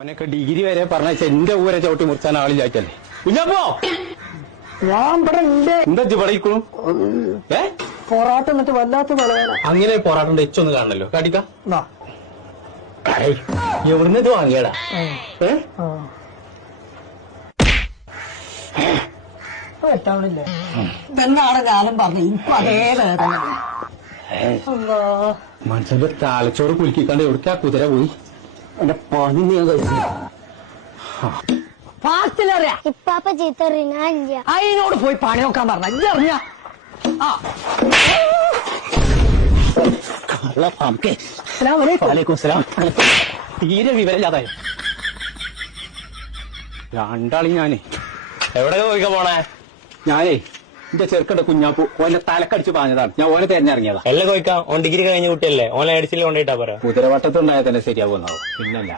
അവനൊക്കെ ഡിഗ്രി വരെ പറഞ്ഞ എന്റെ ഊരെ ചവിട്ടി മുറിച്ചാൻ ആളില്ലായിട്ടല്ലേ കുഞ്ഞപ്പോ ഞാൻ ഇവിടെ ഉണ്ട്. എന്താ ഇവിടെ പൊറാട്ട എന്നിട്ട് വല്ലാത്ത പറയാനാ. അങ്ങനെ പൊറാട്ടന്റെ എച്ചൊന്ന് കാണണല്ലോ കാട്ടിക്ക എവിടുന്ന് ഇത് വാങ്ങിയടാ എന്നാണ് കാലം പറഞ്ഞു എനിക്കും അതേ വേദന. മനസ്സിന്റെ തലച്ചോറ് കുലുക്കിക്കാണ്ട് എവിടേക്കാ കുതിര പോയി എന്റെ പനി ഞാൻ കഴിച്ചു ഫാസ്റ്റിലറിയാ ഇപ്പാപ്പ ചീത്തറിയില്ല. അതിനോട് പോയി പണി നോക്കാൻ പറഞ്ഞ അറിഞ്ഞ തീരെ വിവരമില്ലാതായി രണ്ടാളി ഞാനേ എവിടെ പോയിക്കാ പോണേ? ഞാനേ എന്റെ ചെറുക്കന്റെ കുഞ്ഞാപ്പു ഓനെ തലക്കടിച്ച് പാഞ്ഞതാണ്. ഞാൻ ഓനെ തെരഞ്ഞിറങ്ങിയതാ. എല്ലാം കോയിക്കാം. ഓൻ ഡിഗ്രി കഴിഞ്ഞ കുട്ടിയല്ലേ, ഓനെ അടിച്ചിൽ കൊണ്ടിട്ടാ പറ. കുതിരവട്ടത്തുണ്ടായാൽ തന്നെ ശരിയാവുന്നാവും. പിന്നല്ല